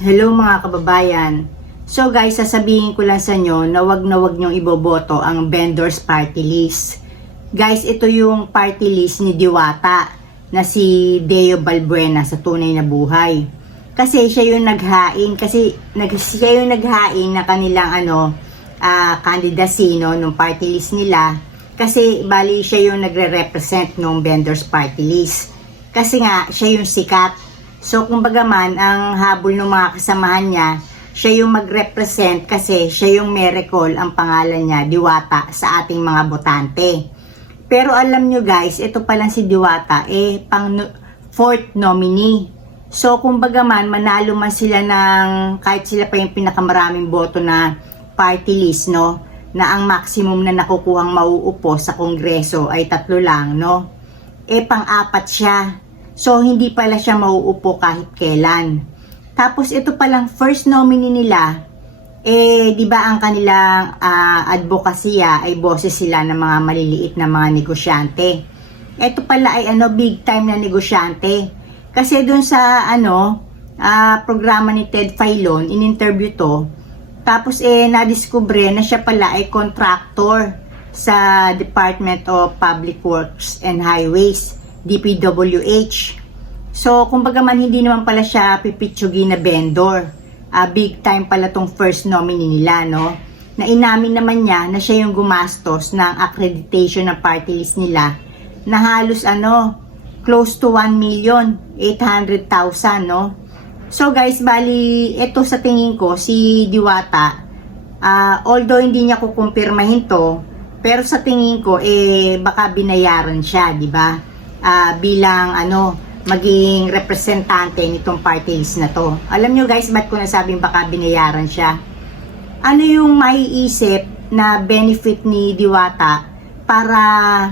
Hello mga kababayan. So guys, sasabihin ko lang sa inyo na wag na wag niyong iboboto ang vendors party list. Guys, ito yung party list ni Diwata na si Deo Balbuena sa tunay na buhay. Kasi siya yung naghain, kasi nag, siya yung naghain na kanilang ano, ah candidacy no, nung party list nila. Kasi bali siya yung nagre-represent nung vendors party list. Kasi nga, siya yung sikat. So, kumbaga man, ang habol ng mga kasamahan niya, siya yung mag-represent kasi siya yung miracle ang pangalan niya, Diwata, sa ating mga botante. Pero alam nyo guys, ito pa lang si Diwata, eh, pang no- fourth nominee. So, kumbaga man, manalo man sila ng, kahit sila pa yung pinakamaraming boto na party list, no? Na ang maximum na nakukuhang mauupo sa kongreso ay tatlo lang, no? Eh, pang-apat siya. So, hindi pala siya mauupo kahit kailan. Tapos, ito palang first nominee nila, eh, di ba ang kanilang ah, advokasya ay boses sila ng mga maliliit na mga negosyante. Ito pala ay ano, big time na negosyante. Kasi dun sa ano, ah, programa ni Ted Filon, in-interview to, tapos eh, nadiskubre na siya pala ay contractor sa Department of Public Works and Highways, DPWH. So, kumbaga man hindi naman pala siya pipitsugi na vendor. Ah, big time pala tong first nominee nila, no? Na inamin naman niya na siya yung gumastos ng accreditation ng party list nila na halos ano, close to 1 million 800,000, no? So guys, bali, ito sa tingin ko, si Diwata, ah, although hindi niya kukumpirmahin to, pero sa tingin ko, eh, baka binayaran siya, di ba? Ah, bilang, ano, maging representante nitong party list na to. Alam nyo guys, ba't ko nasabing baka binayaran siya? Ano yung maiisip na benefit ni Diwata para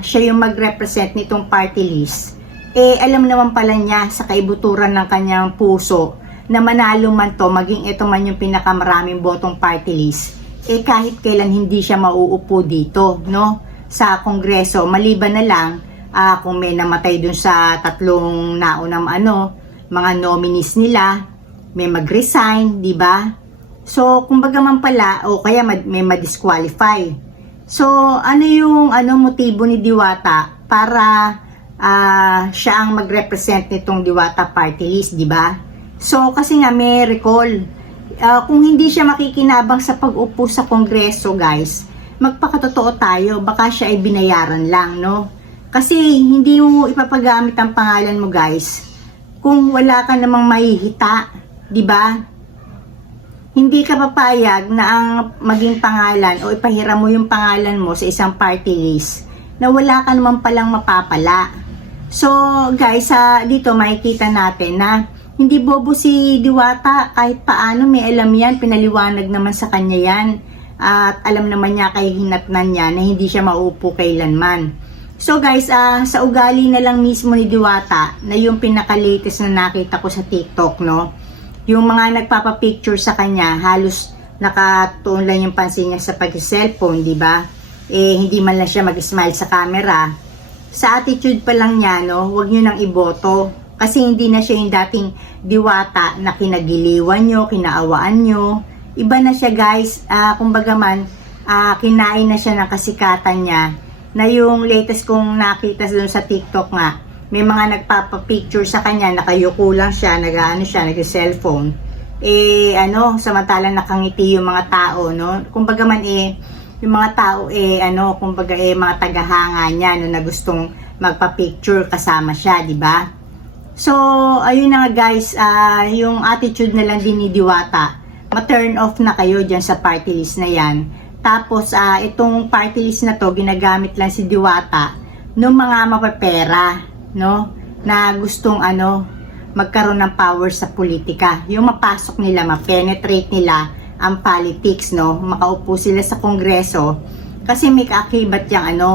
siya yung mag-represent nitong party list? Eh, alam naman pala niya sa kaibuturan ng kanyang puso na manalo man to, maging ito man yung pinakamaraming botong party list, eh kahit kailan hindi siya mauupo dito, no? Sa kongreso, maliban na lang ah, kung may namatay dun sa tatlong naunang ano, mga nominees nila, may mag-resign, di ba? So, kumbaga man pala, o kaya may ma-disqualify. So, ano yung ano motibo ni Diwata para ah, siya ang mag-represent nitong Diwata Party List, di ba? So, kasi nga may recall. Ah, kung hindi siya makikinabang sa pag-upo sa kongreso, guys, magpakatotoo tayo, baka siya ay binayaran lang, no? Kasi hindi mo ipapagamit ang pangalan mo, guys, kung wala ka namang mahihita, di ba? Hindi ka papayag na ang maging pangalan o ipahiram mo yung pangalan mo sa isang party list na wala ka naman palang mapapala. So, guys, sa dito makikita natin na hindi bobo si Diwata kahit paano may alam yan, pinaliwanag naman sa kanya yan. At alam naman niya kay hinatnan niya na hindi siya maupo kailanman. So guys, ah, sa ugali na lang mismo ni Diwata na yung pinaka-latest na nakita ko sa TikTok, no? Yung mga nagpapapicture sa kanya, halos nakatuon lang yung pansin niya sa pag-cellphone, di ba? Eh, hindi man lang siya mag-smile sa camera. Sa attitude pa lang niya, no, huwag nyo nang iboto. Kasi hindi na siya yung dating diwata na kinagiliwan nyo, kinaawaan nyo. Iba na siya guys, ah, kumbaga man, ah, kinain na siya ng kasikatan niya na yung latest kong nakita doon sa TikTok nga, may mga nagpapapicture sa kanya, nakayuko lang siya, nag-ano siya, nag-cellphone. Eh, ano, samantalang nakangiti yung mga tao, no? Kumbaga man eh, yung mga tao eh, ano, kumbaga eh, mga tagahanga niya, no, na gustong magpa-picture kasama siya, di ba? So, ayun na nga guys, ah, yung attitude na lang din ni Diwata, ma-turn off na kayo dyan sa party list na yan. Tapos, ah, itong party list na to, ginagamit lang si Diwata ng mga mapapera, no? Na gustong ano, magkaroon ng power sa politika. Yung mapasok nila, ma-penetrate nila ang politics, no? Makaupo sila sa kongreso kasi may kaakibat yung ano,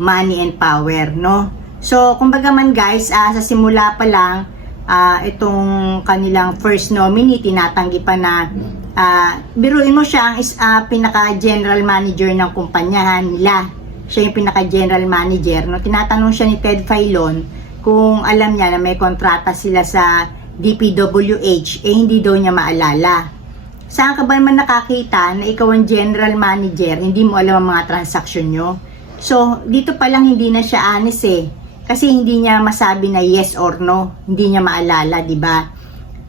money and power, no? So, kumbaga man guys, ah, sa simula pa lang, ah, itong kanilang first nominee, tinatanggi pa na, ah, biruin mo siya ang is, ah, pinaka-general manager ng kumpanyahan nila. Siya yung pinaka-general manager. No? Tinatanong siya ni Ted Filon kung alam niya na may kontrata sila sa DPWH, eh hindi daw niya maalala. Saan ka ba naman nakakita na ikaw ang general manager, hindi mo alam ang mga transaksyon nyo? So, dito pa lang hindi na siya honest eh. Kasi hindi niya masabi na yes or no. Hindi niya maalala, di ba?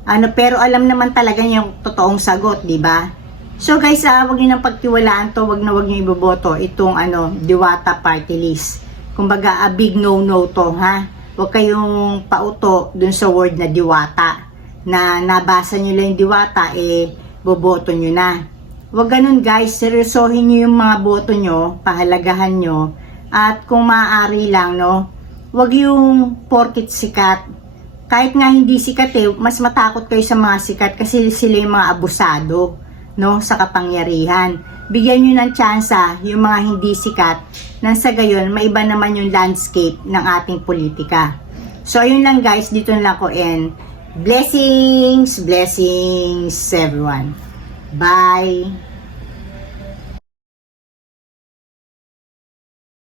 Ano, pero alam naman talaga niya yung totoong sagot, di ba? So guys, ah, wag niyo nang pagtiwalaan to, wag na wag niyo iboboto itong ano, Diwata Party List. Kumbaga, a big no-no to, ha? Huwag kayong pauto dun sa word na Diwata. Na nabasa niyo lang yung Diwata, eh, boboto niyo na. Huwag ganun guys, seryosohin niyo yung mga boto niyo, pahalagahan niyo. At kung maaari lang, no, wag yung porkit sikat. Kahit nga hindi sikat eh, mas matakot kayo sa mga sikat kasi sila yung mga abusado no, sa kapangyarihan. Bigyan nyo ng tsansa yung mga hindi sikat nang sa gayon, maiba naman yung landscape ng ating politika. So, ayun lang guys, dito na lang ko and blessings, blessings everyone. Bye!